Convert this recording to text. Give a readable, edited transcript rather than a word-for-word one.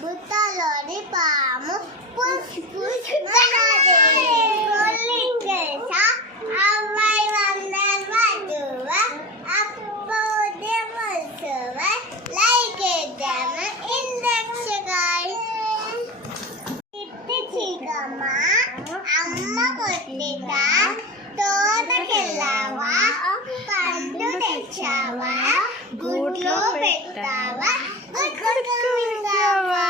బుట్టలోని పాము push push మనదే ఒలికేసా అమ్మాయి వందన మధువ అప్పుడే మసువ లైక్ ఎద్దమ ఇందక్షగాయ్ ఇట్టి చిగమ్మ అమ్మ కొట్టిట తోటకెళ్ళావా పండ్లు తెచ్చావా గుడ్లు పెట్టావా గుడ్లు వింటావా